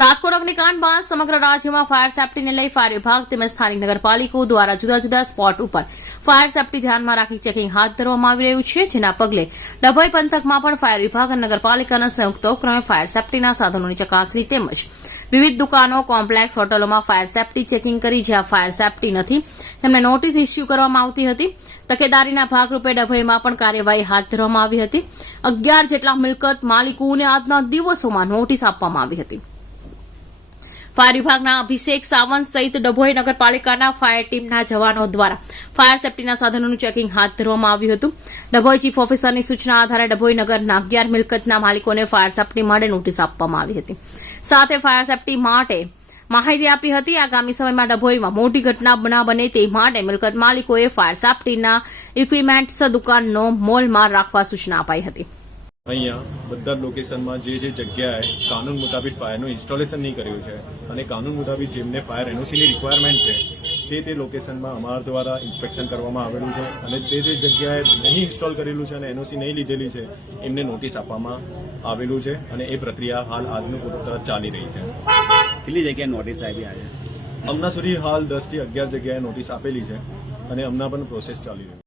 રાજકોટ અગ્નિકાંડ બાદ સમગ્ર રાજ્યમાં ફાયર સેફટીને લઈ ફાયર વિભાગ તેમજ સ્થાનિક નગરપાલિકાઓ દ્વારા જુદા જુદા સ્પોટ ઉપર ફાયર સેફટી ધ્યાનમાં રાખી ચેકિંગ હાથ ધરવામાં આવી રહ્યું છે. જેના પગલે ડભોઈ પંથકમાં પણ ફાયર વિભાગ અને નગરપાલિકાના સંયુક્ત ઉપક્રમે ફાયર સેફટીના સાધનોની ચકાસણી તેમજ વિવિધ દુકાનો, કોમ્પ્લેક્સ, હોટલોમાં ફાયર સેફટી ચેકિંગ કરી જ્યાં ફાયર સેફટી નથી. તેમને નોટિસ ઇસ્યુ કરવામાં આવતી હતી. તકેદારીના ભાગરૂપે ડભોઈમાં પણ કાર્યવાહી હાથ ધરવામાં આવી હતી. અગિયાર જેટલા મિલકત માલિકોને આજના દિવસોમાં નોટિસ આપવામાં આવી હતી. ફાયર વિભાગના અભિષેક સાવંત સહિત ડભોઈ નગરપાલિકાના ફાયર ટીમના જવાનો દ્વારા ફાયર સેફટીના સાધનોનું ચેકિંગ હાથ ધરવામાં આવ્યું હતું. ડભોઈ ચીફ ઓફિસરની સૂચના આધારે ડભોઈ નગરના અગિયાર મિલકતના માલિકોને ફાયર સેફટી માટે નોટિસ આપવામાં આવી હતી. સાથે ફાયર સેફટી માટે માહિતી આપી હતી, આગામી સમયમાં ડભોઈમાં મોટી ઘટના બના બને તે માટે મિલકત માલિકોએ ફાયર સેફટીના ઇક્વિપમેન્ટ્સ દુકાનનો મોલમાં રાખવા સૂચના અપાઈ હતી. અહીંયા બધા લોકેશનમાં જે જે જગ્યાએ કાનૂન મુતાબિક ફાયરનું ઇન્સ્ટોલેશન નહીં કર્યું છે અને કાનૂન મુતાબિક જેમને ફાયર એનઓસીની રિક્વાયરમેન્ટ છે તે તે લોકેશનમાં અમારા દ્વારા ઇન્સ્પેક્શન કરવામાં આવેલું છે અને તે તે જગ્યાએ નહીં ઇન્સ્ટોલ કરેલું છે અને એનઓસી નહીં લીધેલી છે એમને નોટિસ આપવામાં આવેલું છે અને એ પ્રક્રિયા હાલ આજનું પૂરતા ચાલી રહી છે. કેટલી જગ્યાએ નોટિસ આવી આજે હમણાં સુધી હાલ દસથી અગિયાર જગ્યાએ નોટિસ આપેલી છે અને હમણાં પણ પ્રોસેસ ચાલી રહી છે.